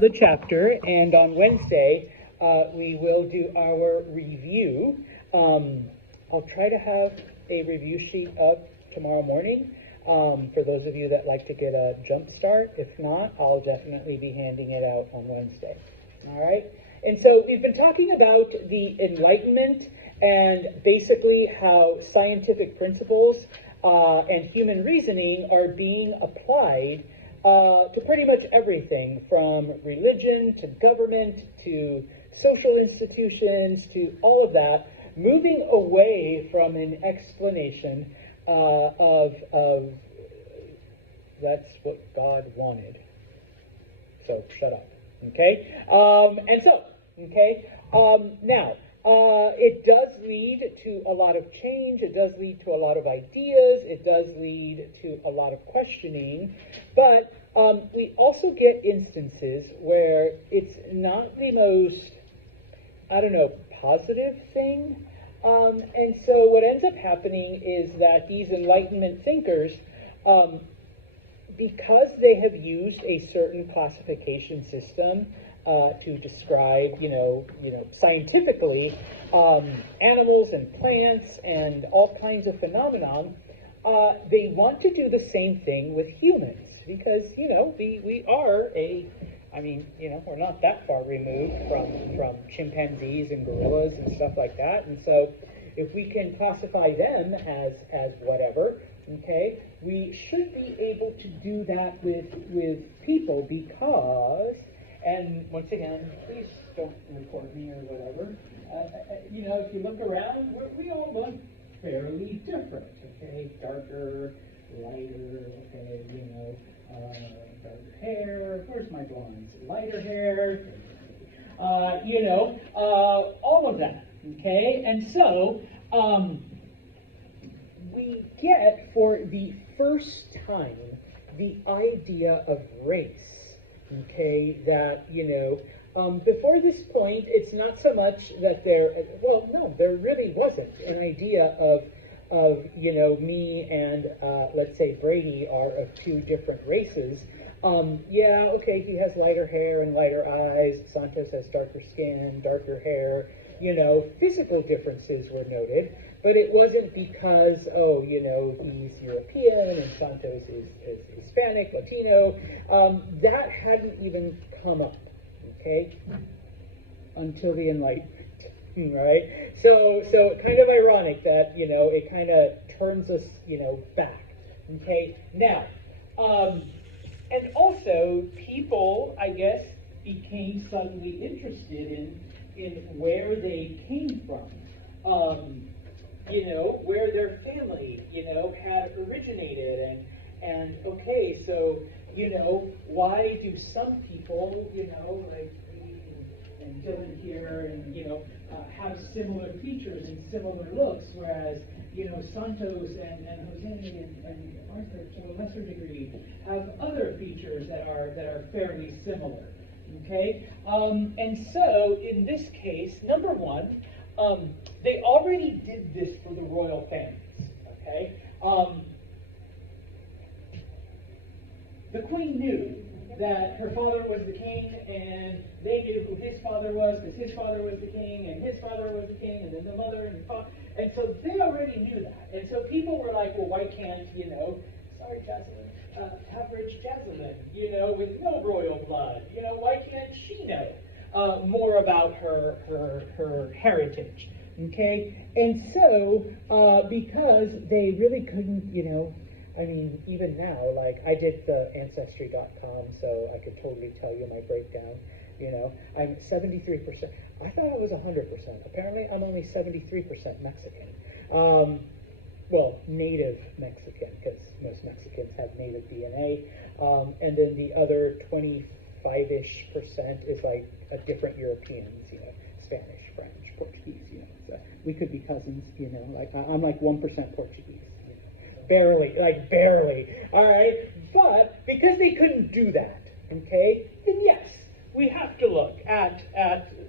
the chapter, and on Wednesday we will do our review. I'll try to have a review sheet up tomorrow morning for those of you that like to get a jump start. If not, I'll definitely be handing it out on Wednesday. All right? And so we've been talking about the Enlightenment and basically how scientific principles and human reasoning are being applied to pretty much everything, from religion to government to social institutions to all of that, moving away from an explanation of that's what God wanted. So shut up, okay? Now, it does lead to a lot of change. It does lead to a lot of ideas. It does lead to a lot of questioning. But we also get instances where it's not the most, positive thing. And so what ends up happening is that these Enlightenment thinkers, because they have used a certain classification system to describe, scientifically, animals and plants and all kinds of phenomenon, they want to do the same thing with humans because, we are we're not that far removed from chimpanzees and gorillas and stuff like that. And so if we can classify them as whatever, okay, we should be able to do that with people because, and once again, please don't record me or whatever. If you look around, we all look fairly different, okay? Darker, lighter, okay, darker hair. Where's my blondes? Lighter hair, all of that, okay? And so, we get for the first time the idea of race, okay, that, before this point, it's not so much that there really wasn't an idea of me and, let's say, Brady are of two different races. He has lighter hair and lighter eyes. Santos has darker skin, darker hair. Physical differences were noted, but it wasn't because, he's European and Santos is Hispanic, Latino. That hadn't even come up, okay, until the Enlightenment. Right? So kind of ironic that, it kind of turns us, back. Okay? Now, and also people, I guess, became suddenly interested in where they came from. Where their family, had originated and okay, so, why do some people, like and Dylan here, and have similar features and similar looks, whereas Santos and Jose and Arthur, to a lesser degree, have other features that are fairly similar. Okay, and so in this case, number one, they already did this for the royal families. Okay, the queen knew that her father was the king, and they knew who his father was, because his father was the king, and his father was the king, and then the mother and the father, and so they already knew that. And so people were like, well, why can't, sorry, Jocelyn, average Jocelyn, with no royal blood, why can't she know more about her heritage, okay? And so, because they really couldn't, even now, like, I did the Ancestry.com, so I could totally tell you my breakdown. I'm 73%. I thought I was 100%. Apparently, I'm only 73% Mexican. Native Mexican, because most Mexicans have native DNA. And then the other 25-ish% is like a different Europeans, Spanish, French, Portuguese, So we could be cousins, like I'm like 1% Portuguese. Barely, all right? But because they couldn't do that, okay, then yes, we have to look at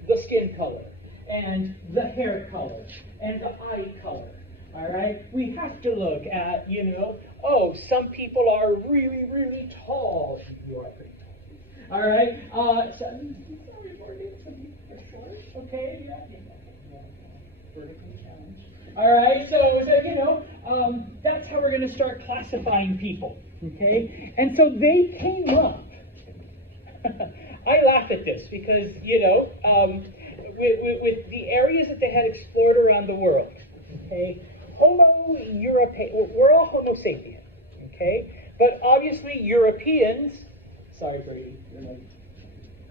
the skin color and the hair color and the eye color, all right? We have to look at, some people are really, really tall. You are pretty tall. All right. Okay. Yeah. Vertically challenged. All right. So that's how we're going to start classifying people. Okay. And so they came up. I laugh at this because with the areas that they had explored around the world. Okay. Homo Europaeus. We're all Homo sapien. Okay. But obviously Europeans. Sorry, Brady. You're like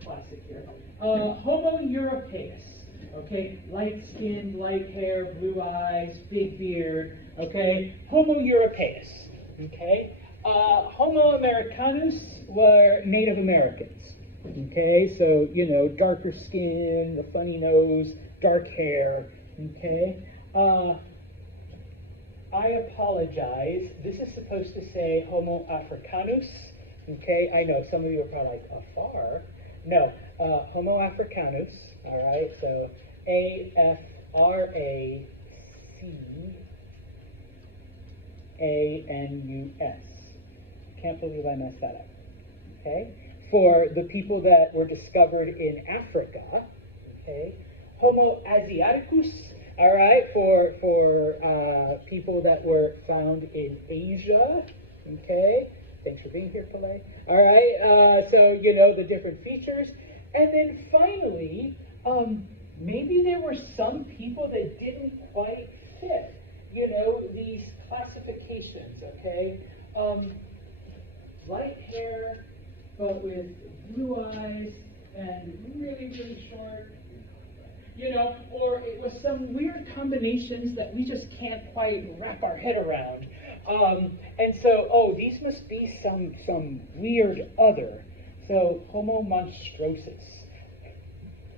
classic here. Homo Europaeus. Okay, light skin, light hair, blue eyes, big beard. Okay, Homo Europaeus. Okay, Homo Americanus were Native Americans. Okay, so darker skin, the funny nose, dark hair. Okay, I apologize. This is supposed to say Homo Africanus. Okay, I know some of you are probably like afar. No, Homo Africanus. All right, so Africanus. Can't believe I messed that up. Okay, for the people that were discovered in Africa. Okay, Homo Asiaticus. All right, for people that were found in Asia. Okay, thanks for being here, Pele. All right, so the different features, and then finally. Maybe there were some people that didn't quite fit, these classifications, okay? Light hair, but with blue eyes and really, really short, or it was some weird combinations that we just can't quite wrap our head around. And so, these must be some weird other. So, Homo monstrosus.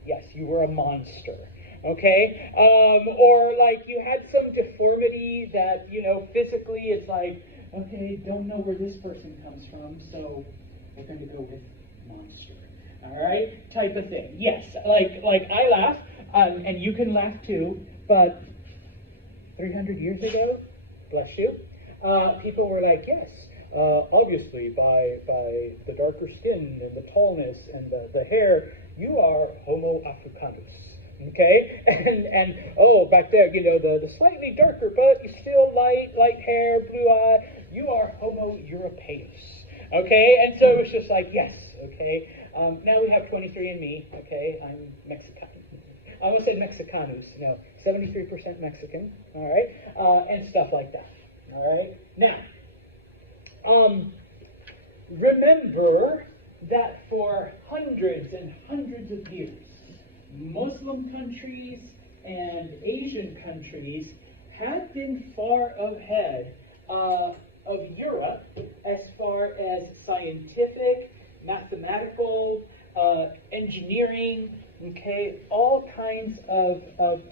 Yes, you were a monster, okay? Or like you had some deformity that, physically it's like, okay, don't know where this person comes from, so we're going to go with monster, all right? Type of thing. Yes, like I laugh, and you can laugh too, but 300 years ago, bless you, people were like, yes, obviously by the darker skin and the tallness and the hair, you are Homo Africanus, okay? And back there, the slightly darker, but still light hair, blue eye, you are Homo Europaeus, okay? And so it was just like, yes, okay? Now we have 23andMe, okay? I'm Mexican. I almost said Mexicanus, no, 73% Mexican, all right? And stuff like that, all right? Now, remember that for hundreds and hundreds of years, Muslim countries and Asian countries had been far ahead of Europe as far as scientific, mathematical, engineering, okay, all kinds of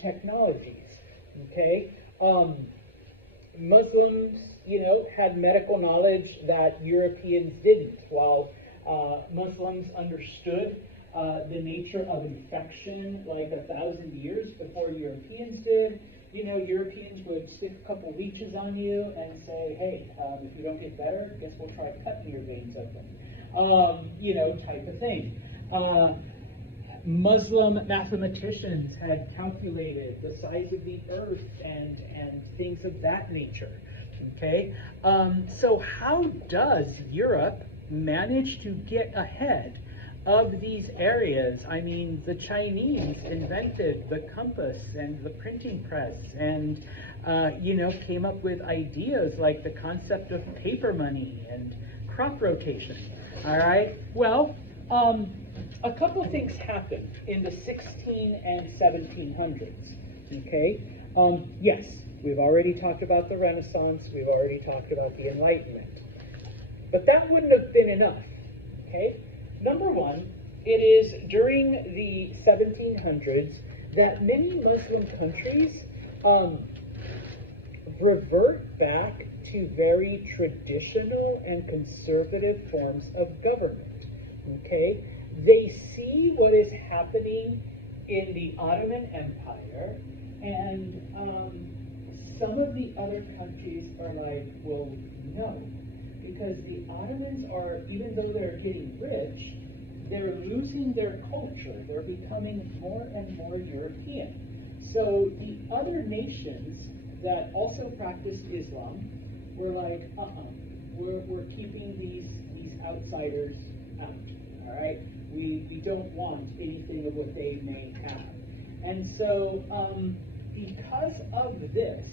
technologies, okay. Muslims, had medical knowledge that Europeans didn't, while Muslims understood the nature of infection like 1,000 years before Europeans did. Europeans would stick a couple leeches on you and say, hey, if you don't get better, guess we'll try cutting your veins open, type of thing. Muslim mathematicians had calculated the size of the earth and things of that nature. Okay, so how does Europe manage to get ahead of these areas? I mean, the Chinese invented the compass and the printing press and, came up with ideas like the concept of paper money and crop rotation. All right, well, a couple things happened in the 16 and 1700s, okay? Yes, we've already talked about the Renaissance, we've already talked about the Enlightenment, but that wouldn't have been enough, okay? Number one, it is during the 1700s that many Muslim countries revert back to very traditional and conservative forms of government, okay? They see what is happening in the Ottoman Empire, and some of the other countries are like, well, no, because the Ottomans are, even though they're getting rich, they're losing their culture. They're becoming more and more European. So the other nations that also practiced Islam were like, we're keeping these outsiders out, all right? We don't want anything of what they may have. And so because of this,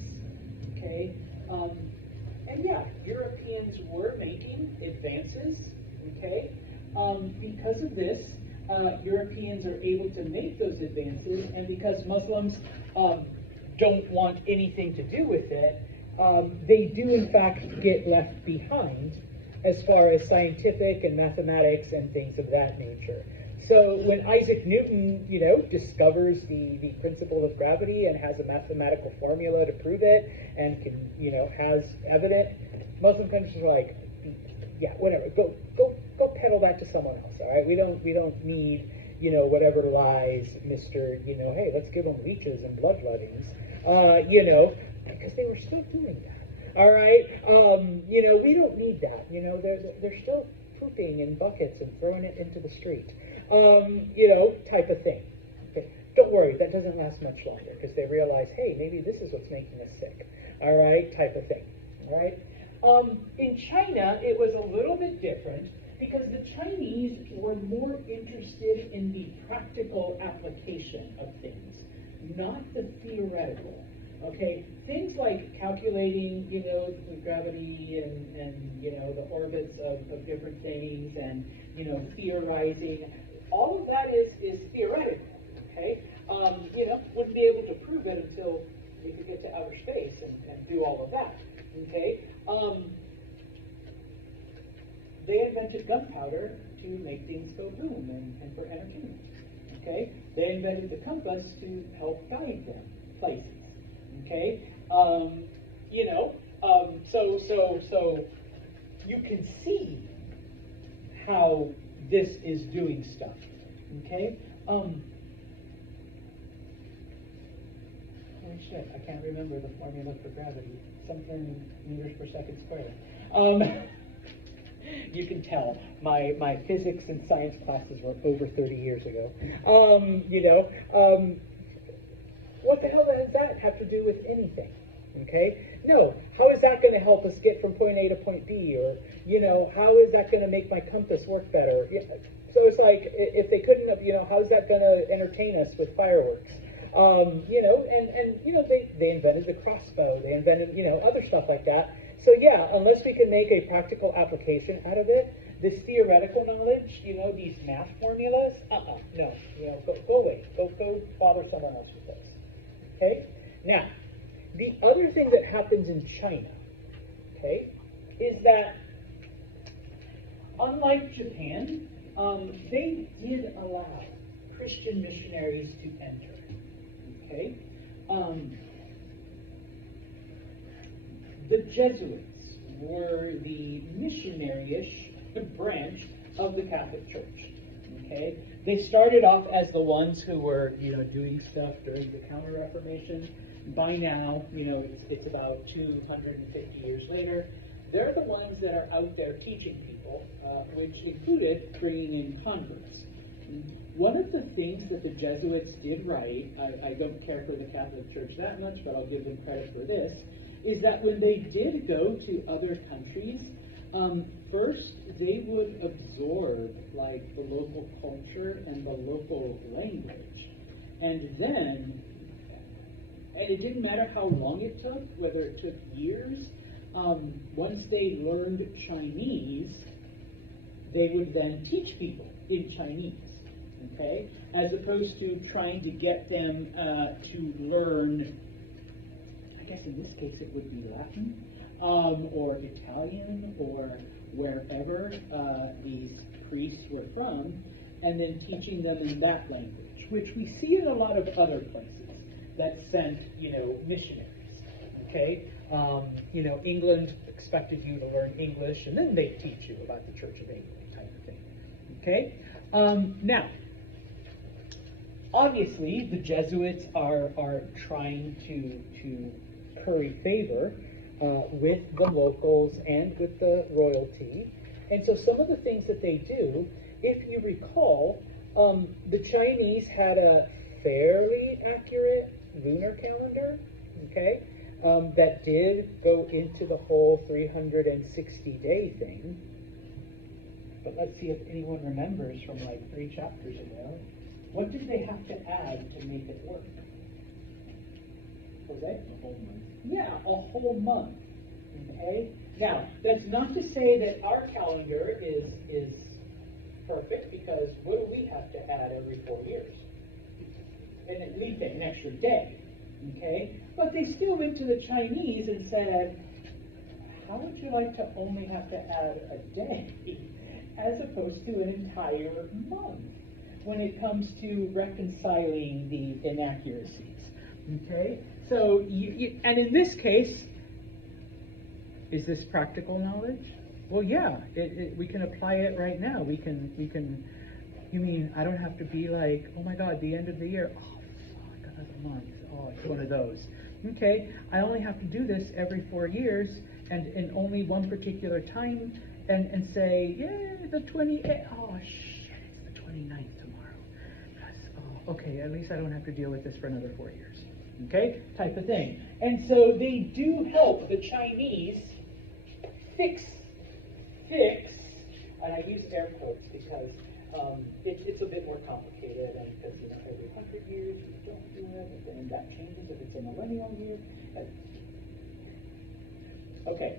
okay, and yeah, Europeans were making advances, okay? Because of this, Europeans are able to make those advances, and because Muslims don't want anything to do with it, they do in fact get left behind as far as scientific and mathematics and things of that nature. So when Isaac Newton, discovers the principle of gravity and has a mathematical formula to prove it and can, has evidence, Muslim countries are like, yeah, whatever, go peddle that to someone else, all right? We don't need, whatever lies, Mr., hey, let's give them leeches and bloodlettings, because they were still doing that, all right? We don't need that, they're still pooping in buckets and throwing it into the street, type of thing. Okay. Don't worry, that doesn't last much longer, because they realize, hey, maybe this is what's making us sick, all right, type of thing, all right? In China, it was a little bit different because the Chinese were more interested in the practical application of things, not the theoretical. Okay, things like calculating, the gravity and the orbits of different things and, theorizing, all of that is theoretical. Okay, wouldn't be able to prove it until they could get to outer space and do all of that. Okay. They invented gunpowder to make things go boom and for entertainment. Okay, they invented the compass to help guide them places. Okay, so you can see how this is doing stuff. Okay. Holy shit, I can't remember the formula for gravity. Something meters per second squared. You can tell my physics and science classes were over 30 years ago. What the hell does that have to do with anything? Okay? No. How is that going to help us get from point A to point B? Or, how is that going to make my compass work better? So it's like, if they couldn't have, how is that going to entertain us with fireworks? They invented the crossbow. They invented, other stuff like that. So yeah, unless we can make a practical application out of it, this theoretical knowledge, these math formulas, no, go away. Go bother someone else with those. Okay? Now, the other thing that happens in China, okay, is that unlike Japan, they did allow Christian missionaries to enter. Okay? The Jesuits were the missionary-ish branch of the Catholic Church. Okay? They started off as the ones who were, doing stuff during the Counter-Reformation. By now, it's about 250 years later. They're the ones that are out there teaching people, which included bringing in converts. One of the things that the Jesuits did right, I don't care for the Catholic Church that much, but I'll give them credit for this, is that when they did go to other countries, first they would absorb like the local culture and the local language. And then, and it didn't matter how long it took, whether it took years, once they learned Chinese, they would then teach people in Chinese. Okay, as opposed to trying to get them to learn, I guess in this case it would be Latin, or Italian, or wherever these priests were from, and then teaching them in that language, which we see in a lot of other places that sent, missionaries. Okay, England expected you to learn English, and then they teach you about the Church of England type of thing. Okay, now. Obviously, the Jesuits are trying to curry favor with the locals and with the royalty. And so some of the things that they do if you recall, the Chinese had a fairly accurate lunar calendar, okay, that did go into the whole 360-day thing. But let's see if anyone remembers from like 3 chapters ago. What did they have to add to make it work? Jose? A whole month. Yeah, a whole month. Okay? Now, that's not to say that our calendar is perfect, because what do we have to add every 4 years? And at least an extra day. Okay? But they still went to the Chinese and said, how would you like to only have to add a day as opposed to an entire month when it comes to reconciling the inaccuracies? Okay? So, and in this case, is this practical knowledge? Well, yeah, we can apply it right now. We can, you mean I don't have to be like, oh my God, the end of the year, oh fuck, another month, oh, it's one of those. Okay, I only have to do this every 4 years and in only one particular time and say, yeah, the 28th, oh shit, it's the 29th tomorrow. Oh, okay, at least I don't have to deal with this for another 4 years. Okay, type of thing. And so they do help the Chinese fix, and I use air quotes because it's a bit more complicated, and because every 100 years you don't do it, and then that changes if it's a millennial year. Okay,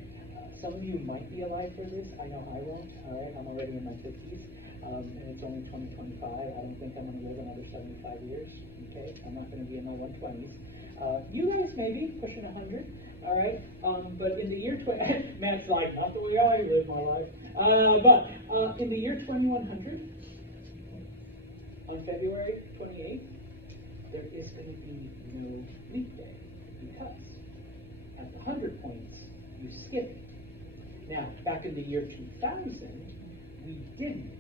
some of you might be alive for this. I know I won't. All right, I'm already in my 50s, and it's only 2025. I don't think I'm going to live another 75 years. Okay, I'm not going to be in my 120s. You guys maybe pushing 100. All right, but in the year Matt's like, not the way I live my life. But in the year 2100, on February 28th, there is going to be no leap day because at the 100 points you skip it. Now, back in the year 2000, we didn't,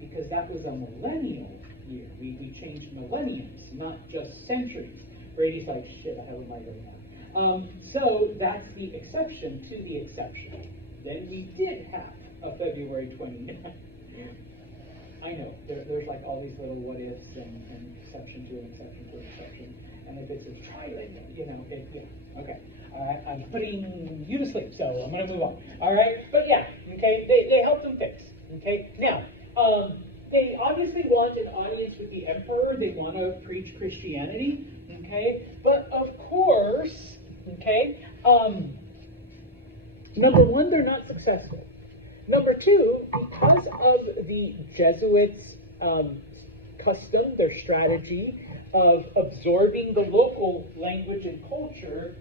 because that was a millennial year. We changed millenniums, not just centuries. Brady's like, shit, I have a mic right now. So that's the exception to the exception. Then we did have a February 29th. I know, there's like all these little what ifs and exception to an exception to an exception. And if it's a trial, okay. I'm putting you to sleep, so I'm going to move on. All right? But yeah, okay, they help them fix. Okay? Now, they obviously want an audience with the emperor. They want to preach Christianity. Okay? But of course, okay, number one, they're not successful. Number two, because of the Jesuits' custom, their strategy of absorbing the local language and culture,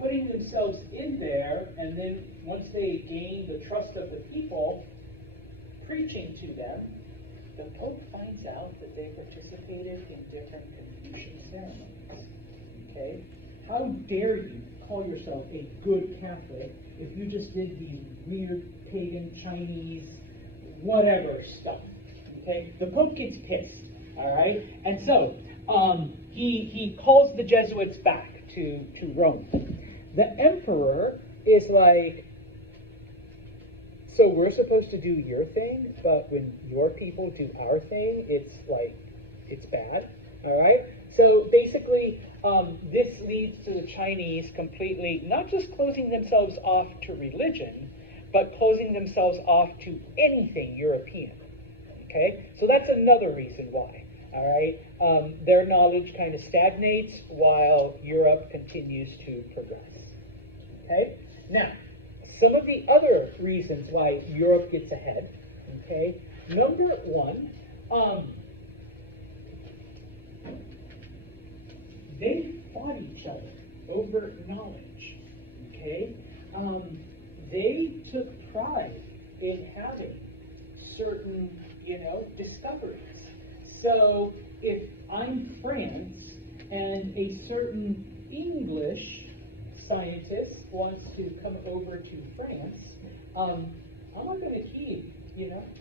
putting themselves in there, and then once they gain the trust of the people, preaching to them, the Pope finds out that they participated in different Confucian ceremonies. Okay? How dare you call yourself a good Catholic if you just did these weird pagan Chinese whatever stuff? Okay? The Pope gets pissed. All right? And so he calls the Jesuits back to Rome. The emperor is like, so we're supposed to do your thing, but when your people do our thing, it's like, it's bad. All right? So basically, this leads to the Chinese completely not just closing themselves off to religion, but closing themselves off to anything European. Okay? So that's another reason why. All right? Their knowledge kind of stagnates while Europe continues to progress. Okay? Now, some of the other reasons why Europe gets ahead. Okay? Number one, they fought each other over knowledge. Okay? They took pride in having certain, discoveries. So if I'm France and a certain English scientist wants to come over to France, I'm not going to keep,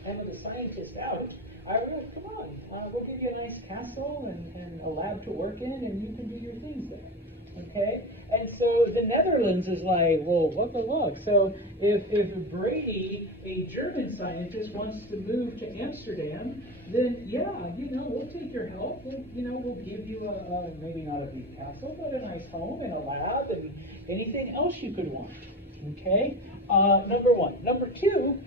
Emma the scientist out. I will, come on, we'll give you a nice castle and a lab to work in, and you can do your things there. Okay? And so the Netherlands is like, well, what the log? So if Brady, a German scientist, wants to move to Amsterdam, then yeah, we'll take your help. We'll give you a maybe not a big castle, but a nice home and a lab and anything else you could want. Okay? Number one. Number two,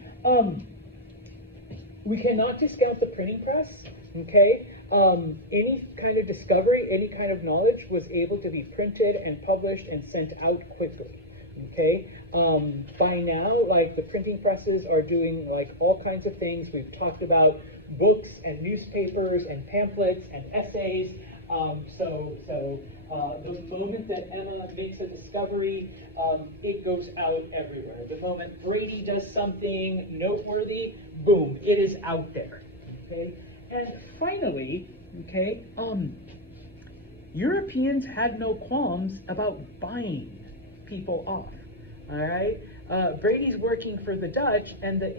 we cannot discount the printing press. Okay? Any kind of discovery, any kind of knowledge was able to be printed and published and sent out quickly. Okay? By now, like, the printing presses are doing like all kinds of things. We've talked about books and newspapers and pamphlets and essays. The moment that Emma makes a discovery, it goes out everywhere. The moment Brady does something noteworthy, boom, it is out there. Okay? And finally, okay, Europeans had no qualms about buying people off. All right, Brady's working for the Dutch, and the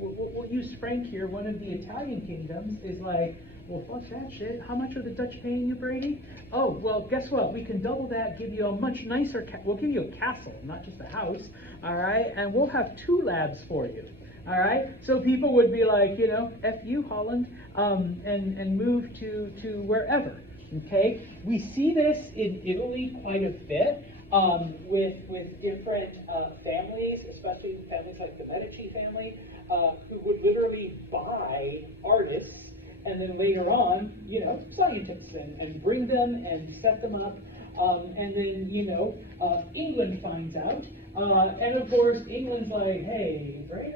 we'll use Frank here. One of the Italian kingdoms is like, well, fuck that shit. How much are the Dutch paying you, Brady? Oh, well, guess what? We can double that. Give you a much nicer. We'll give you a castle, not just a house. All right, and we'll have 2 labs for you. All right, so people would be like, F you, Holland, and move to wherever. Okay, we see this in Italy quite a bit with different families, especially families like the Medici family, who would literally buy artists and then later on, scientists and bring them and set them up. And then, England finds out. And of course, England's like, hey, right,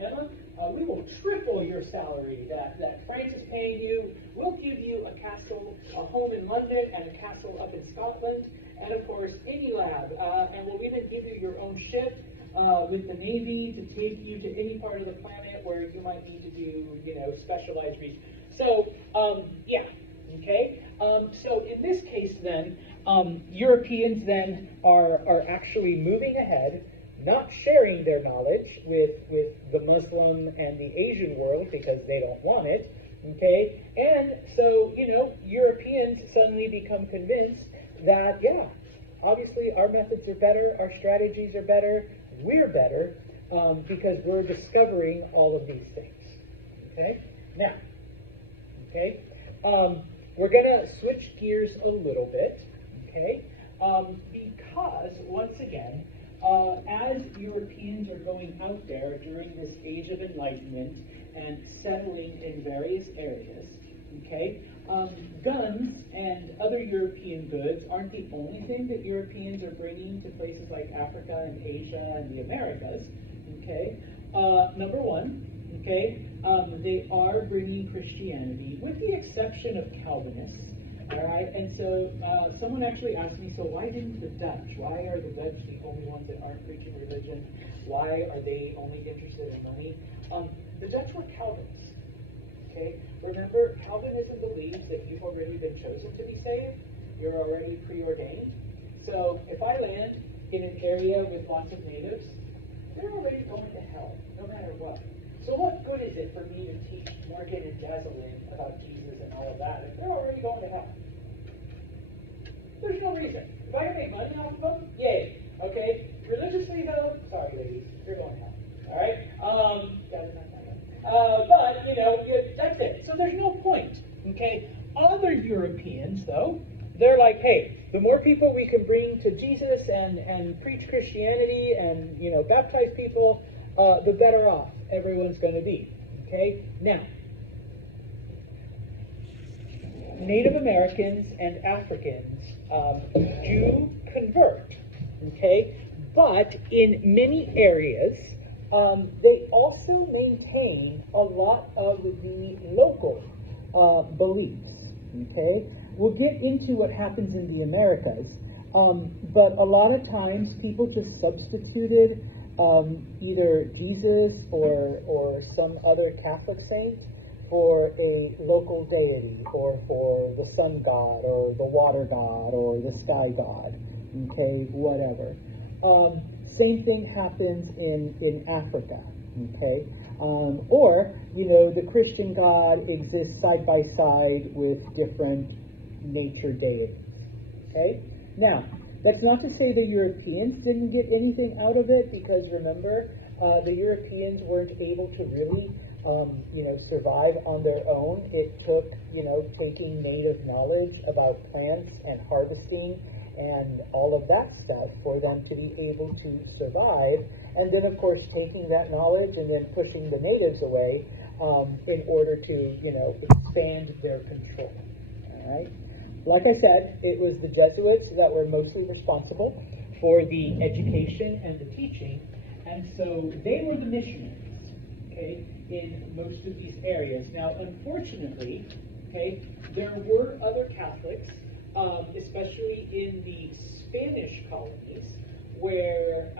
Emma, we will triple your salary that France is paying you. We'll give you a castle, a home in London, and a castle up in Scotland. And of course, any lab. And we'll even give you your own ship with the Navy to take you to any part of the planet where you might need to do, specialized research. So, yeah, okay. So in this case, then, Europeans then are actually moving ahead, not sharing their knowledge with the Muslim and the Asian world because they don't want it, okay? And so, Europeans suddenly become convinced that, yeah, obviously our methods are better, our strategies are better, we're better, because we're discovering all of these things, okay? Now, okay, we're going to switch gears a little bit, okay, because, once again, as Europeans are going out there during this Age of Enlightenment and settling in various areas, okay, guns and other European goods aren't the only thing that Europeans are bringing to places like Africa and Asia and the Americas, okay. Number one, okay, they are bringing Christianity, with the exception of Calvinists. All right, and so someone actually asked me, so why didn't the Dutch? Why are the Dutch the only ones that aren't preaching religion? Why are they only interested in money? The Dutch were Calvinists. Okay, remember, Calvinism believes that you've already been chosen to be saved. You're already preordained. So if I land in an area with lots of natives, they're already going to hell, no matter what. So what good is it for me to teach Morgan and Jaslyn about Jesus and all of that if they're already going to hell? There's no reason. If I can make money off of them, yay. Okay? Religiously, though, sorry, ladies, you're going to hell. All right? Guys are not but, that's it. So there's no point. Okay? Other Europeans, though, they're like, hey, the more people we can bring to Jesus and preach Christianity and, baptize people, the better off everyone's going to be. Okay? Now, Native Americans and Africans do convert. Okay? But in many areas, they also maintain a lot of the local beliefs. Okay? We'll get into what happens in the Americas, but a lot of times people just substituted either Jesus or some other Catholic saint for a local deity, or for the sun god, or the water god, or the sky god, okay, whatever. Same thing happens in Africa, okay? Or, the Christian God exists side by side with different nature deities, Okay? Now, that's not to say the Europeans didn't get anything out of it, because remember, the Europeans weren't able to really, survive on their own. It took, taking native knowledge about plants and harvesting and all of that stuff for them to be able to survive. And then, of course, taking that knowledge and then pushing the natives away in order to, expand their control. All right? Like I said, it was the Jesuits that were mostly responsible for the education and the teaching, and so they were the missionaries, okay, in most of these areas. Now, unfortunately, okay, there were other Catholics, especially in the Spanish colonies, where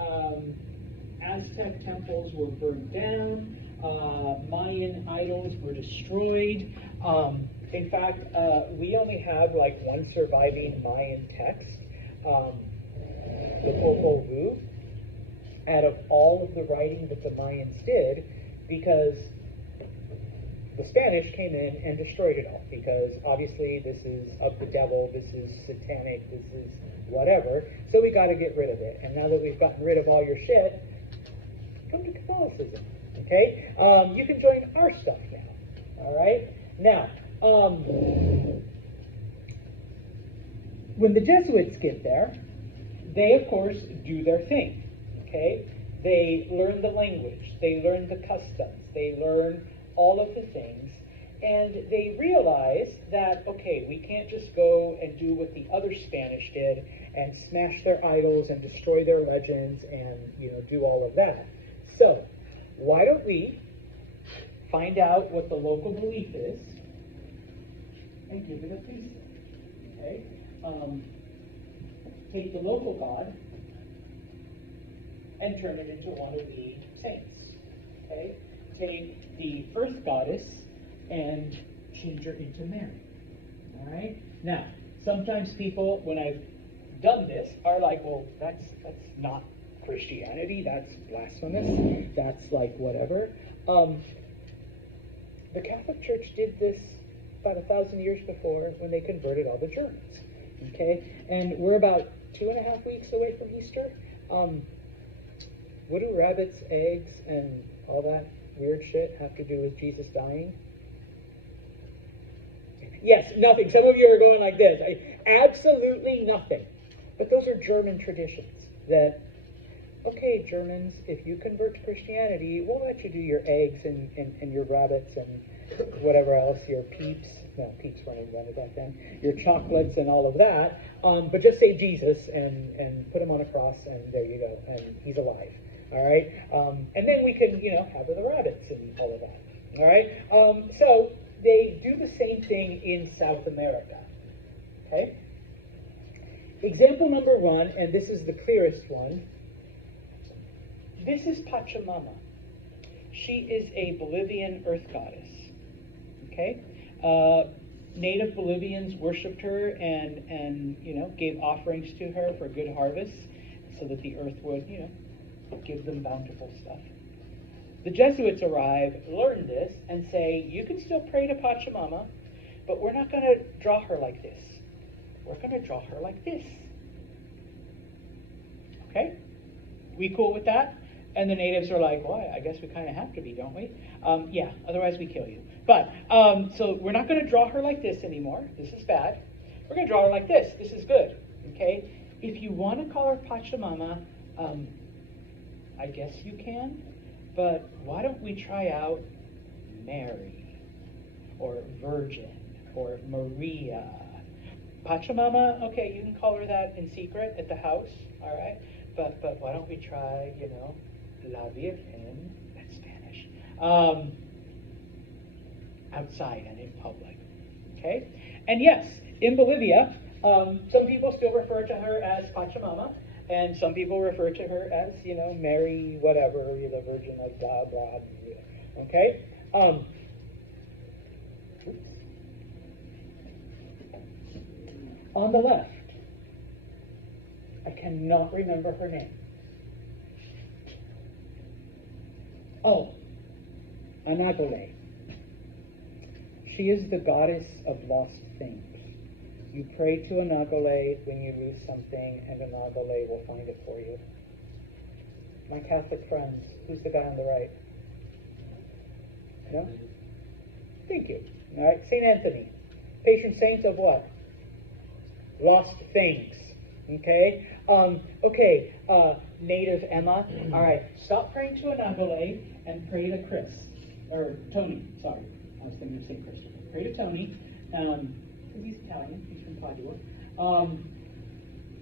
Aztec temples were burned down, Mayan idols were destroyed. In fact, we only have like one surviving Mayan text, the Popol Vuh, out of all of the writing that the Mayans did, because the Spanish came in and destroyed it all, because obviously this is of the devil, this is satanic, this is whatever, so we got to get rid of it. And now that we've gotten rid of all your shit, come to Catholicism, okay? You can join our stuff now, all right? Now, when the Jesuits get there, they, of course, do their thing, okay? They learn the language, they learn the customs, they learn all of the things, and they realize that, okay, we can't just go and do what the other Spanish did and smash their idols and destroy their legends and, do all of that. So, why don't we find out what the local belief is and give it a facelift, okay? Take the local god and turn it into one of the saints, okay? Take the earth goddess and change her into Mary, all right? Now, sometimes people, when I've done this, are like, well, that's not Christianity, that's blasphemous, that's like whatever. The Catholic Church did this about 1,000 years before, when they converted all the Germans, okay? And we're about 2.5 weeks away from Easter. What do rabbits, eggs, and all that weird shit have to do with Jesus dying? Yes, nothing. Some of you are going like this. Absolutely nothing. But those are German traditions that, okay, Germans, if you convert to Christianity, we'll let you do your eggs and your rabbits and whatever else, your peeps. No, peeps weren't invented back then. Your chocolates and all of that. But just say Jesus and put him on a cross, and there you go. And he's alive. All right? And then we can, have the rabbits and all of that. All right? So they do the same thing in South America. Okay? Example number 1, and this is the clearest one. This is Pachamama. She is a Bolivian earth goddess. Okay? Native Bolivians worshipped her and gave offerings to her for good harvests so that the earth would, give them bountiful stuff. The Jesuits arrive, learn this, and say, you can still pray to Pachamama, but we're not going to draw her like this. We're going to draw her like this. Okay? We cool with that? And the natives are like, well, I guess we kind of have to be, don't we? Yeah, otherwise we kill you. But, so we're not going to draw her like this anymore. This is bad. We're going to draw her like this. This is good. Okay? If you want to call her Pachamama, I guess you can. But why don't we try out Mary, or Virgin, or Maria? Pachamama, okay, you can call her that in secret at the house, all right? But why don't we try, La Virgen, that's Spanish, outside and in public, okay? And yes, in Bolivia, some people still refer to her as Pachamama, and some people refer to her as, Mary, whatever, the Virgin of blah, blah, blah, okay? On the left, I cannot remember her name. Oh, Anagole. She is the goddess of lost things. You pray to a Nagale when you lose something, and a Nagale will find it for you. My Catholic friends, who's the guy on the right? No? Thank you. All right, St. Anthony, patron saint of what? Lost things. Okay? Native Emma. All right, stop praying to a Nagale and pray to Chris. Or Tony, sorry. I was thinking of St. Christopher. Pray to Tony. Because he's Italian. He's from Padua.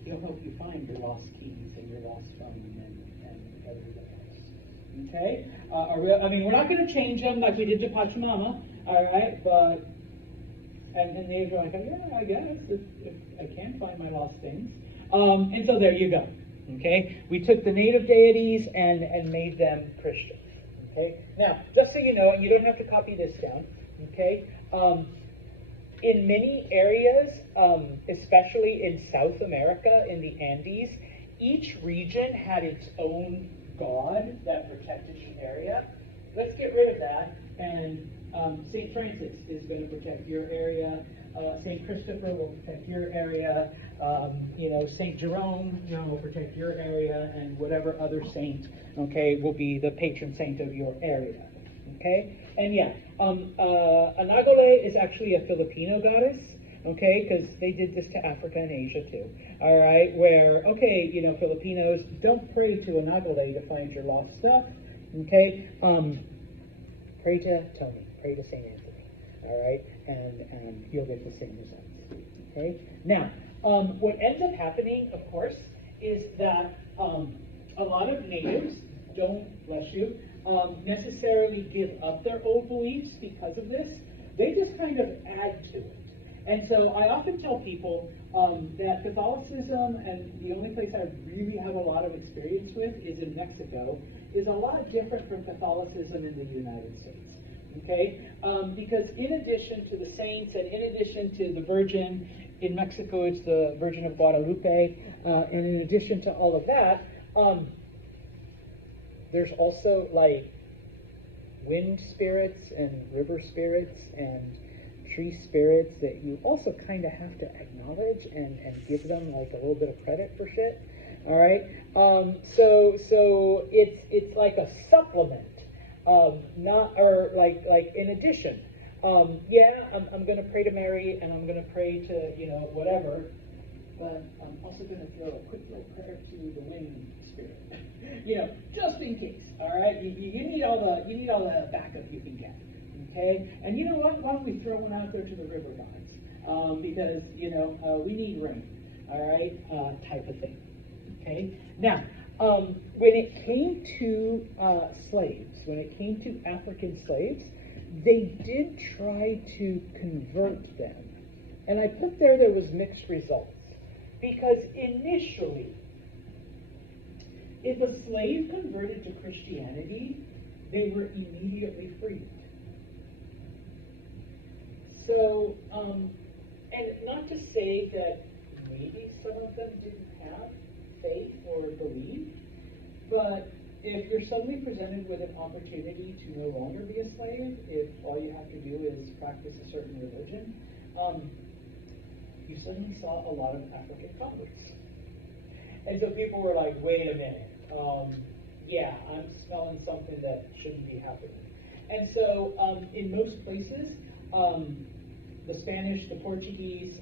He'll help you find your lost keys and your lost phone and everything else. Okay? We're not going to change them like we did to Pachamama. All right? But... And natives are like, yeah, I guess, if I can find my lost things. And so there you go. Okay? We took the native deities and made them Christian. Okay? Now, just so you know, and you don't have to copy this down, okay? In many areas, especially in South America, in the Andes, each region had its own god that protected the area. Let's get rid of that, and St. Francis is going to protect your area. St. Christopher will protect your area. St. Jerome, will protect your area, and whatever other saint, okay, will be the patron saint of your area. Okay, and yeah, Anagole is actually a Filipino goddess. Okay, because they did this to Africa and Asia too. All right, where Filipinos don't pray to Anagole to find your lost stuff. Okay, pray to Tony, pray to St. Anthony, all right, and you'll get the same results. Okay, now, what ends up happening, of course, is that a lot of natives don't, bless you, necessarily give up their old beliefs because of this. They just kind of add to it. And so I often tell people that Catholicism, and the only place I really have a lot of experience with is in Mexico, is a lot different from Catholicism in the United States. Okay? Because in addition to the saints and in addition to the Virgin, in Mexico it's the Virgin of Guadalupe, and in addition to all of that, there's also like wind spirits and river spirits and tree spirits that you also kind of have to acknowledge and give them like a little bit of credit for shit. All right, so it's like a supplement, like in addition. I'm going to pray to Mary and I'm going to pray to whatever, but I'm also going to throw a quick little prayer to the wind spirit, just in case. All right, you need all the backup you can get. Okay, and you know what? Why don't we throw one out there to the river gods? Because we need rain. All right, type of thing. Okay. Now, when it came to slaves, when it came to African slaves, they did try to convert them, and I put there was mixed results, because initially, if a slave converted to Christianity, they were immediately freed. So, and not to say that maybe some of them didn't have faith or belief, but if you're suddenly presented with an opportunity to no longer be a slave, if all you have to do is practice a certain religion, you suddenly saw a lot of African converts. And so people were like, wait a minute, I'm smelling something that shouldn't be happening. And so in most places, the Spanish, the Portuguese,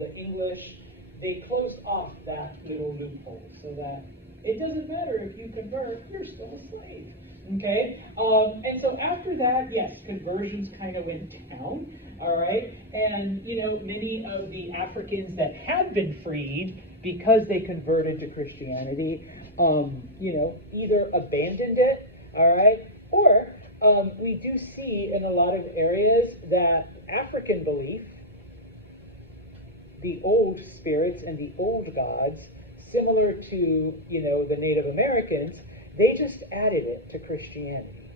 the English, they closed off that little loophole so that it doesn't matter if you convert, you're still a slave. Okay? And so after that, yes, conversions kind of went down. All right? And, many of the Africans that had been freed because they converted to Christianity, either abandoned it, all right, or we do see in a lot of areas that African belief, the old spirits and the old gods, similar to, the Native Americans, they just added it to Christianity.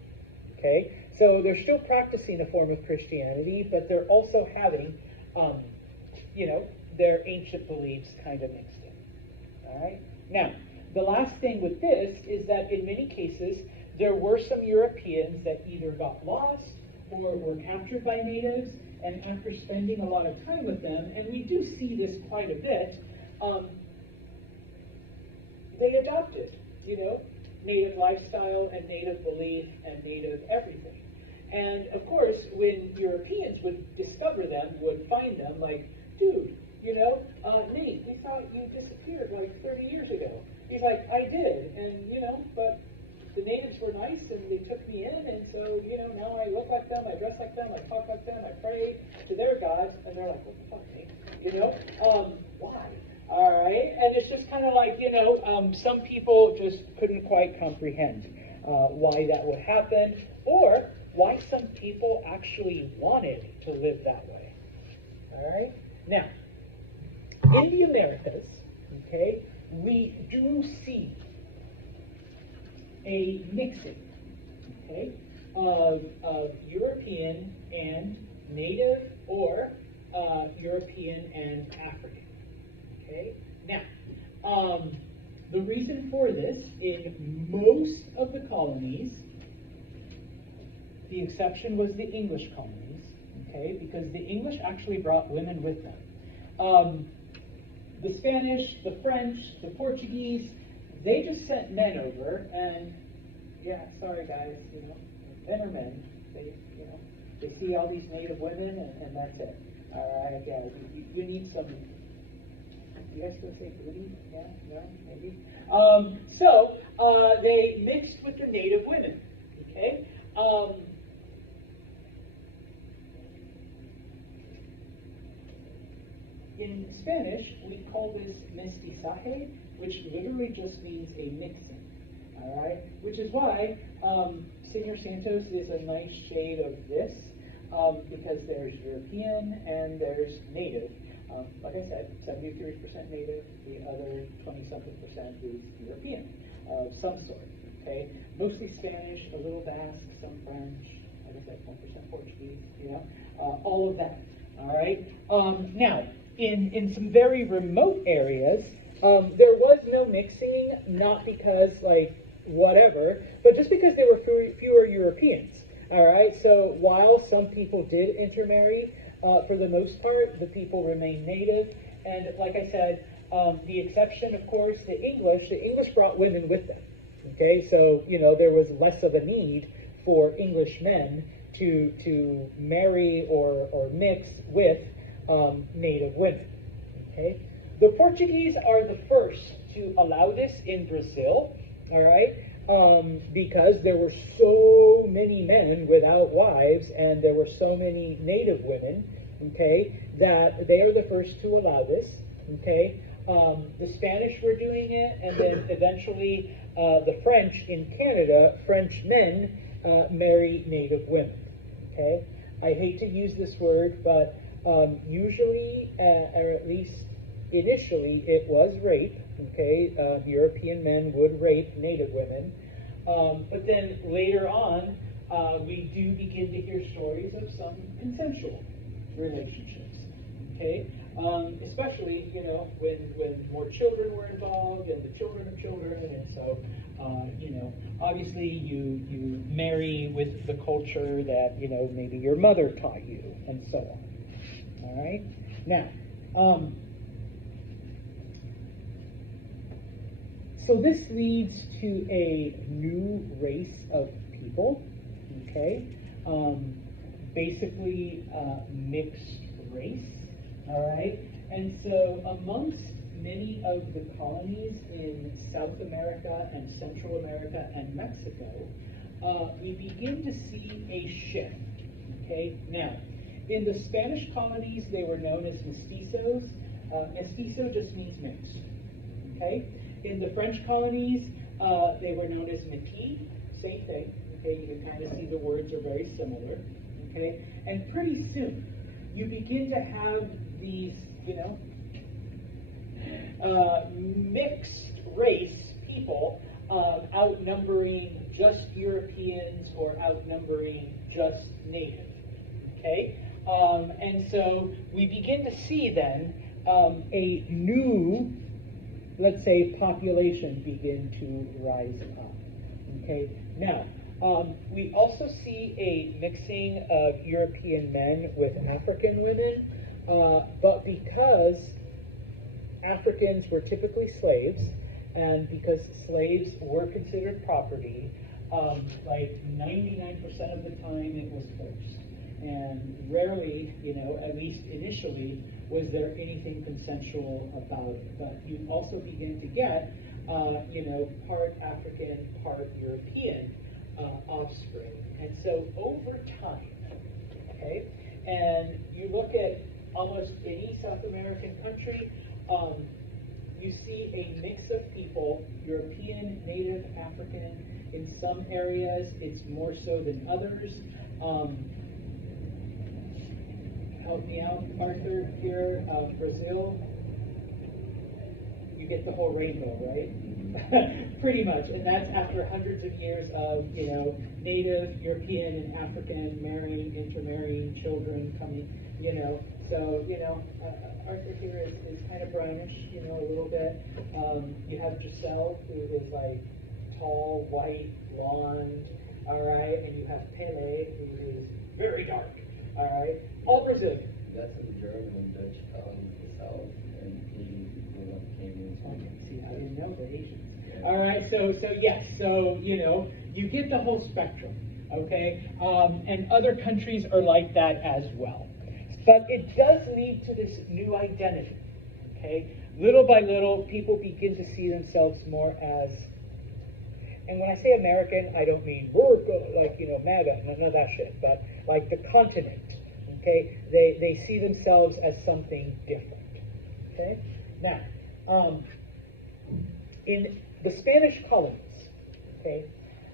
Okay? So they're still practicing a form of Christianity, but they're also having, their ancient beliefs kind of mixed in. All right? Now, the last thing with this is that in many cases, there were some Europeans that either got lost or were captured by natives, and after spending a lot of time with them, and we do see this quite a bit, they adopted, native lifestyle and native belief and native everything. And of course, when Europeans would discover them, would find them, like, dude, Nate, we thought you disappeared like 30 years ago. He's like, I did, and but the natives were nice and they took me in, and so now I look like them, I dress like them, I talk like them, I pray to their gods, and they're like, what the fuck, Nate? Why? All right, and it's just kind of like some people just couldn't quite comprehend why that would happen, or why some people actually wanted to live that way. All right, now in the Americas, okay, we do see a mixing, okay, of European and Native, or European and African. Okay. Now, the reason for this, in most of the colonies, the exception was the English colonies, okay, because the English actually brought women with them. The Spanish, the French, the Portuguese, they just sent men over, and yeah, sorry guys, men are men. They see all these native women, and that's it. All right, yeah, you need some. You guys gonna say booty? Yeah, no, maybe. So they mixed with the native women. Okay. In Spanish, we call this mestizaje, which literally just means a mixing. All right, which is why Senor Santos is a nice shade of this, because there's European and there's native. Like I said, 73% native, the other 20-something% is European of some sort, okay? Mostly Spanish, a little Basque, some French, like I said, 1% Portuguese, all of that, all right? Now, in some very remote areas, there was no mixing, not because, like, whatever, but just because there were fewer Europeans, all right? So while some people did intermarry, for the most part, the people remained native, and like I said, the exception, of course, the English brought women with them, okay? So, there was less of a need for English men to marry or mix with native women, okay? The Portuguese are the first to allow this in Brazil, all right? Because there were so many men without wives, and there were so many native women, okay, that they are the first to allow this, okay. The Spanish were doing it, and then eventually the French in Canada, French men marry native women, okay. I hate to use this word, but usually, or at least initially, it was rape, okay. European men would rape native women, but then later on, we do begin to hear stories of some consensual relationships, okay? Especially, when more children were involved, and the children of children, and so, obviously you marry with the culture that, maybe your mother taught you, and so on, all right? Now, so this leads to a new race of people, okay? Basically mixed race, all right? And so amongst many of the colonies in South America and Central America and Mexico, we begin to see a shift, okay? Now, in the Spanish colonies, they were known as mestizos. Mestizo just means mixed, okay? In the French colonies, they were known as métis, same thing, okay? You can kind of see the words are very similar. Okay? And pretty soon, you begin to have these, mixed race people outnumbering just Europeans or outnumbering just native. Okay? And so we begin to see then a new, let's say, population begin to rise up. Okay? Now, We also see a mixing of European men with African women, but because Africans were typically slaves, and because slaves were considered property, like 99% of the time it was forced. And rarely, at least initially, was there anything consensual about it. But you also begin to get, part African, part European offspring. And so over time, okay, and you look at almost any South American country, you see a mix of people, European, Native, African. In some areas, it's more so than others. Help me out, Arthur, here, Brazil. You get the whole rainbow, right? Pretty much, and that's after hundreds of years of, Native, European, and African marrying, intermarrying, children coming, So, Arthur here is kind of brownish, a little bit. You have Giselle, who is like tall, white, blonde, all right, and you have Pele, who is very dark, all right, all Brazilian. That's the German and Dutch the South, and Asian people that came in. See, I didn't know the Asians. Yeah. All right, so yes, so you get the whole spectrum, okay, and other countries are like that as well. But it does lead to this new identity, okay? Little by little, people begin to see themselves more as, and when I say American, I don't mean we're like, MAGA, none of that shit, but like the continent, okay? They see themselves as something different, okay? Now, in the Spanish colonies, okay,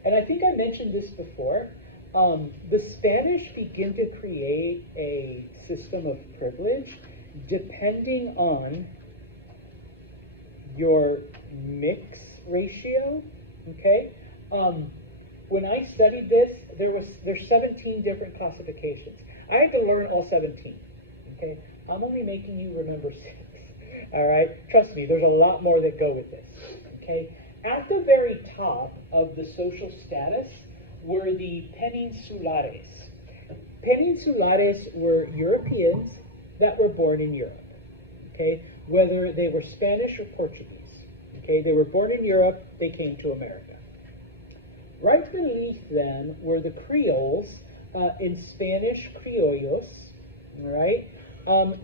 and I think I mentioned this before, the Spanish begin to create a system of privilege depending on your mix ratio, okay? When I studied this, there's 17 different classifications. I had to learn all 17, okay? I'm only making you remember 6, all right? Trust me, there's a lot more that go with this, okay? At the very top of the social status were the peninsulares. Peninsulares were Europeans that were born in Europe, okay? Whether they were Spanish or Portuguese, okay? They were born in Europe, they came to America. Right beneath them were the Creoles, in Spanish, criollos, all right?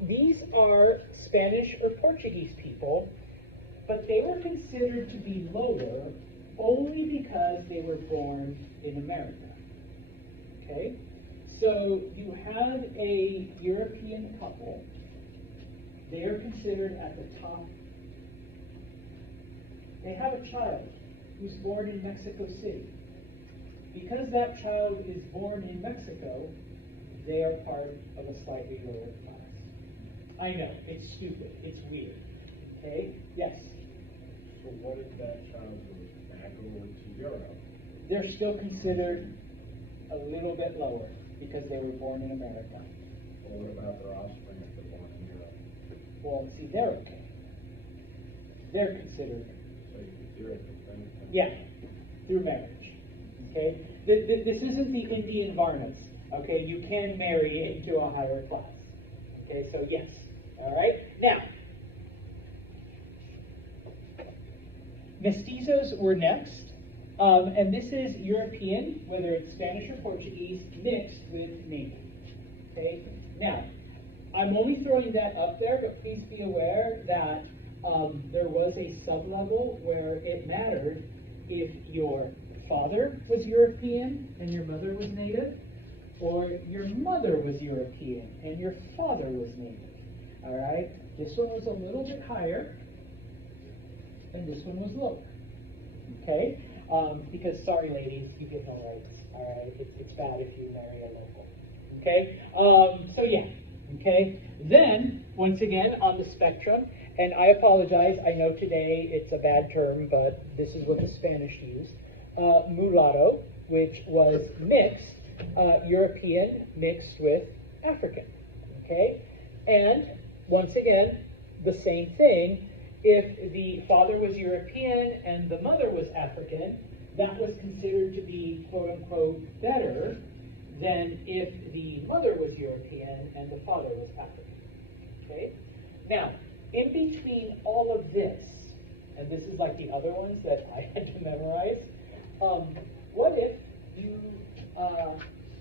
These are Spanish or Portuguese people, but they were considered to be lower only because they were born in America, okay? So you have a European couple, they are considered at the top. They have a child who's born in Mexico City. Because that child is born in Mexico, they are part of a slightly lower class. I know, it's stupid, it's weird, okay? Yes? So what if that child goes back over to Europe? They're still considered a little bit lower because they were born in America. Or what about their offspring if they're born in Europe? Well, see, they're okay. They're considered. So you could do it with anything. Yeah, through marriage. Okay? This isn't the Indian Varnas. Okay? You can marry into a higher class. Okay, so yes. All right? Now, mestizos were next. And this is European, whether it's Spanish or Portuguese, mixed with native. Okay? Now, I'm only throwing that up there, but please be aware that there was a sub-level where it mattered if your father was European and your mother was native, or your mother was European and your father was native. All right? This one was a little bit higher, and this one was lower. Okay? Because, sorry ladies, you get no rights. All right? It's bad if you marry a local. Okay? So yeah. Okay? Then, once again, on the spectrum, and I apologize, I know today it's a bad term, but this is what the Spanish used. Mulatto, which was mixed, European mixed with African. Okay? And, once again, the same thing. If the father was European and the mother was African, that was considered to be, quote unquote, better than if the mother was European and the father was African. Okay? Now, in between all of this, and this is like the other ones that I had to memorize, what if you,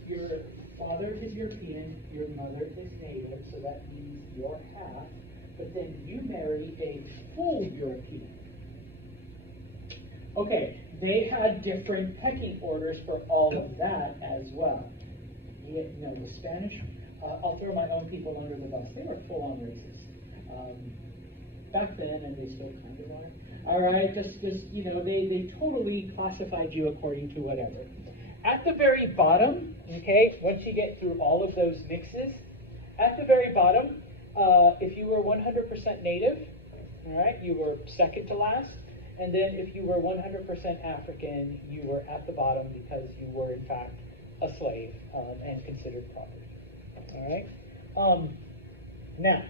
your father is European, your mother is native, so that means you're half, but then you marry a full European. Okay, they had different pecking orders for all of that as well. You know, the Spanish, I'll throw my own people under the bus. They were full-on racist back then, and they still kind of are. All right, just you know, they totally classified you according to whatever. At the very bottom, okay, once you get through all of those mixes, at the very bottom, if you were 100% native, all right, you were second to last. And then if you were 100% African, you were at the bottom because you were, in fact, a slave and considered property. All right? Now,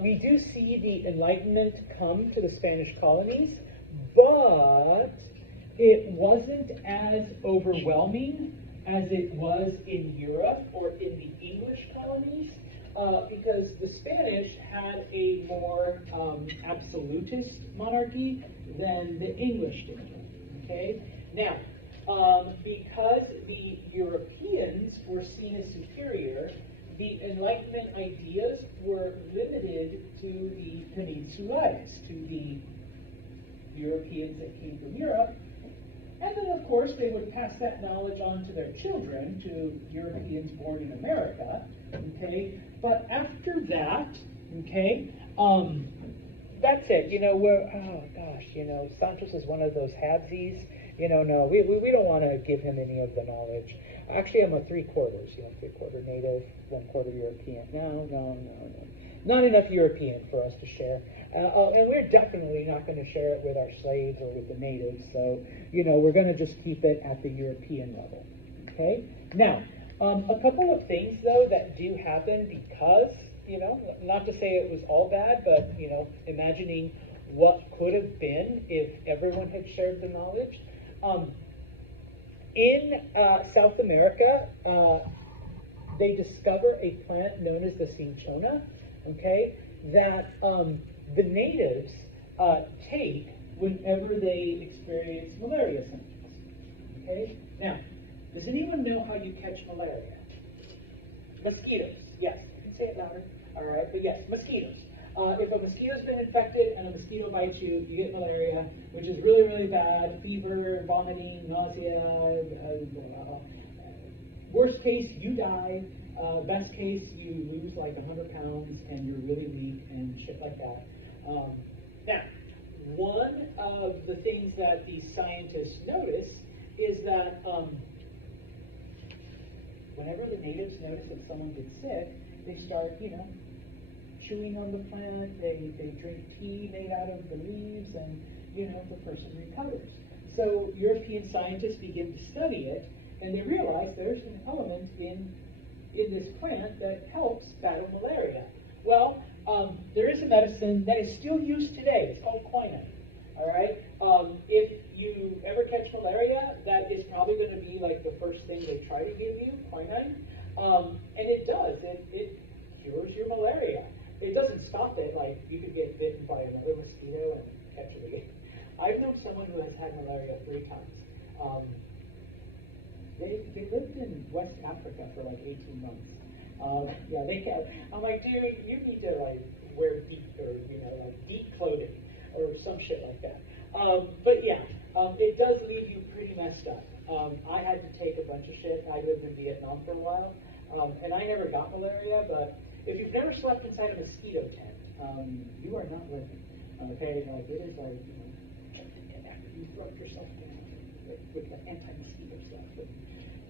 we do see the Enlightenment come to the Spanish colonies, but it wasn't as overwhelming as it was in Europe or in the English colonies. Because the Spanish had a more absolutist monarchy than the English did. Okay? Now, because the Europeans were seen as superior, the Enlightenment ideas were limited to the Peninsulares, to the Europeans that came from Europe. And then, of course, they would pass that knowledge on to their children, to Europeans born in America, okay? But after that, okay, that's it. You know, we're, oh gosh, you know, Santos is one of those halvesies. You know, no, we don't want to give him any of the knowledge. Actually, I'm a 3/4, you know, 3/4 native, 1/4 European. No. Not enough European for us to share. And we're definitely not going to share it with our slaves or with the natives. So, you know, we're going to just keep it at the European level. Okay? Now, a couple of things, though, that do happen because, you know, not to say it was all bad, but, you know, imagining what could have been if everyone had shared the knowledge. In South America, they discover a plant known as the cinchona, okay, that the natives take whenever they experience malaria symptoms. Okay? Now, does anyone know how you catch malaria? Mosquitoes. Yes, you can say it louder. All right, but yes, mosquitoes. If a mosquito's been infected and a mosquito bites you, you get malaria, which is really, really bad. Fever, vomiting, nausea. Worst case, you die. Best case, you lose like 100 pounds and you're really weak and shit like that. Now, one of the things that these scientists notice is that whenever the natives notice that someone gets sick, they start, you know, chewing on the plant, they drink tea made out of the leaves, and, you know, the person recovers. So European scientists begin to study it, and they realize there's an element in this plant that helps battle malaria. Well, there is a medicine that is still used today. It's called quinine. All right? If you ever catch malaria, that is probably going to be like the first thing they try to give you, quinine. And it does. It cures your malaria. It doesn't stop it. Like, you could get bitten by another mosquito and catch it again. I've known someone who has had malaria 3 times. They lived in West Africa for like 18 months. Yeah, they can. I'm like, dude, you need to like wear deep or like deep clothing or some shit like that. But yeah, it does leave you pretty messed up. I had to take a bunch of shit. I lived in Vietnam for a while, and I never got malaria. But if you've never slept inside a mosquito tent, you are not living. Okay, like it is like you rub yourself down with the anti-mosquito stuff. But,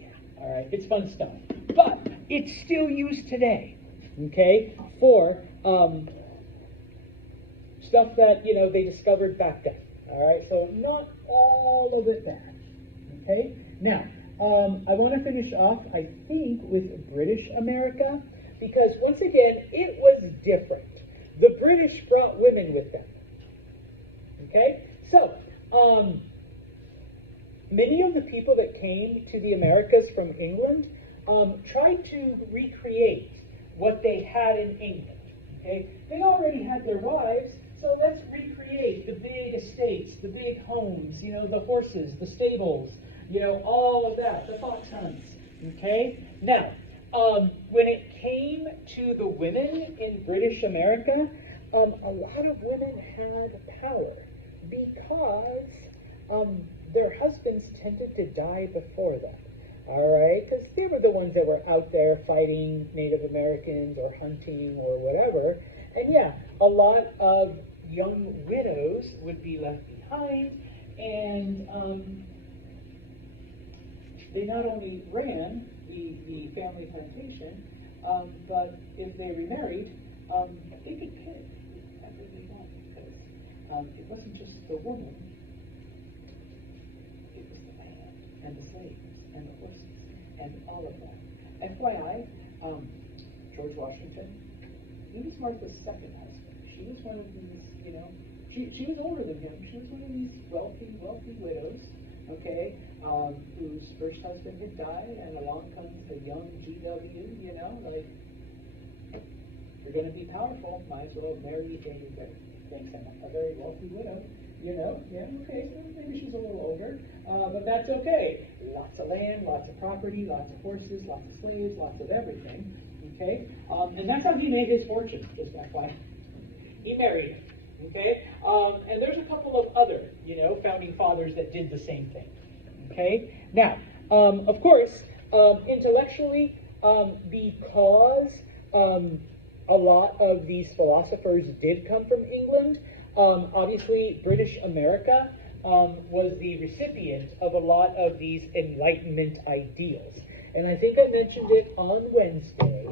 yeah, all right, it's fun stuff. But it's still used today, okay, for stuff that, they discovered back then, all right? So not all of it bad, okay? Now, I want to finish off, I think, with British America, because once again, it was different. The British brought women with them, okay? So, many of the people that came to the Americas from England tried to recreate what they had in England. Okay, they already had their wives, so let's recreate the big estates, the big homes, you know, the horses, the stables, you know, all of that, the fox hunts. Okay, now when it came to the women in British America, a lot of women had power because their husbands tended to die before them. All right, because they were the ones that were out there fighting Native Americans or hunting or whatever. And yeah, a lot of young widows would be left behind, and they not only ran the family plantation, but if they remarried, they could pick whatever they want, because it wasn't just the woman, it was the man and the slaves and the horses and all of that. FYI, George Washington, he was Martha's second husband. She was one of these, you know, she was older than him. She was one of these wealthy widows, okay, whose first husband had died, and along comes a young GW, you know, like, if you're going to be powerful, might as well marry Jane Grey. Thanks, Emma. A very wealthy widow, you know, yeah, okay, so maybe she's a little older, but that's okay. Lots of land, lots of property, lots of horses, lots of slaves, lots of everything, okay? And that's how he made his fortune, just FYI. He married her, okay? And there's a couple of other, you know, founding fathers that did the same thing, okay? Now, of course, intellectually, because a lot of these philosophers did come from England, obviously British America was the recipient of a lot of these Enlightenment ideals. And I think I mentioned it on Wednesday,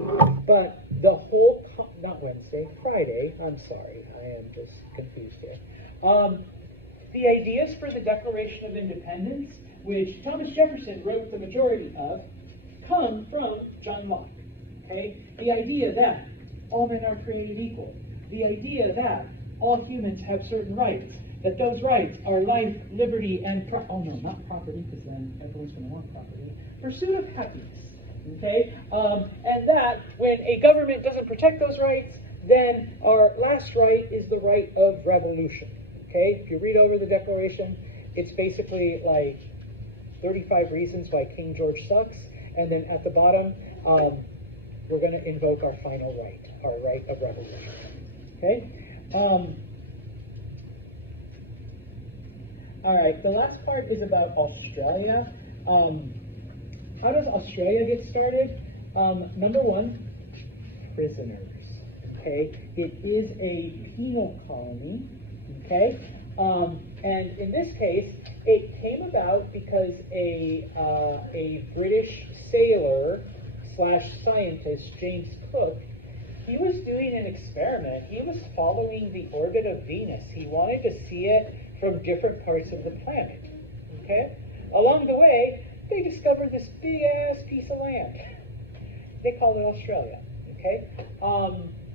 but the whole, not Wednesday, Friday, I'm sorry, I am just confused here. The ideas for the Declaration of Independence, which Thomas Jefferson wrote the majority of, come from John Locke. Okay? The idea that all men are created equal. The idea that all humans have certain rights, that those rights are life, liberty, and not property, because then everyone's going to want property. Pursuit of happiness. Okay? And that when a government doesn't protect those rights, then our last right is the right of revolution. Okay? If you read over the Declaration, it's basically like 35 reasons why King George sucks, and then at the bottom, we're going to invoke our final right, our right of revolution. Okay? All right, the last part is about Australia. How does Australia get started? Number one, prisoners. Okay? It is a penal colony. Okay? And in this case, it came about because a British sailor / scientist, James Cook, he was doing an experiment. He was following the orbit of Venus. He wanted to see it from different parts of the planet. Okay? Along the way, they discovered this big-ass piece of land. They called it Australia. Okay?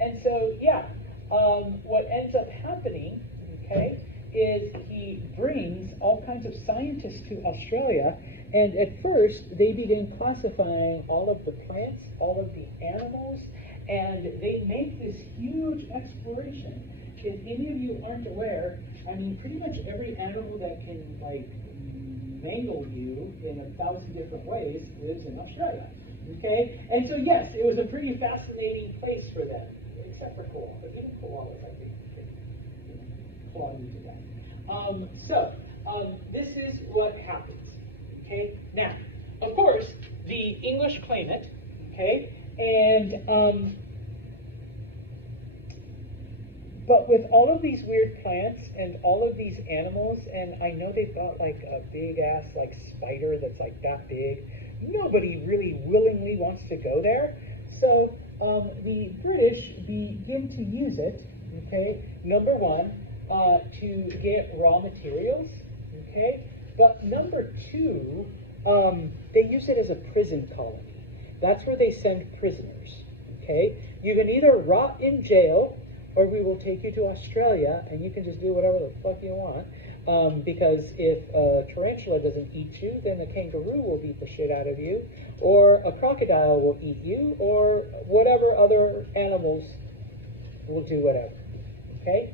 And so, yeah, what ends up happening, okay, is he brings all kinds of scientists to Australia, and at first they begin classifying all of the plants, all of the animals, and they make this huge exploration. If any of you aren't aware, I mean, pretty much every animal that can, like, mangle you in 1,000 different ways lives in Australia. Okay? And so, yes, it was a pretty fascinating place for them, except for koala. But even koalas, I think, claw you to death. This is what happens. Okay? Now, of course, the English claim it. Okay? And, but with all of these weird plants and all of these animals, and I know they've got like a big ass like spider that's like that big, nobody really willingly wants to go there. So the British begin to use it, okay, number one, to get raw materials, okay, but number two, they use it as a prison colony. That's where they send prisoners, okay? You can either rot in jail, or we will take you to Australia, and you can just do whatever the fuck you want. Because if a tarantula doesn't eat you, then a kangaroo will beat the shit out of you, or a crocodile will eat you, or whatever other animals will do whatever. Okay?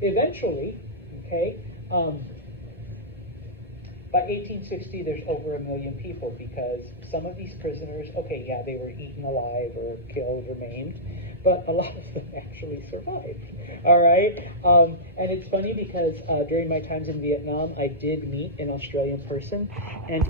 Eventually, okay, by 1860, there's over 1 million people, because some of these prisoners, okay, yeah, they were eaten alive or killed or maimed, but a lot of them actually survived. All right? And it's funny because during my times in Vietnam, I did meet an Australian person, and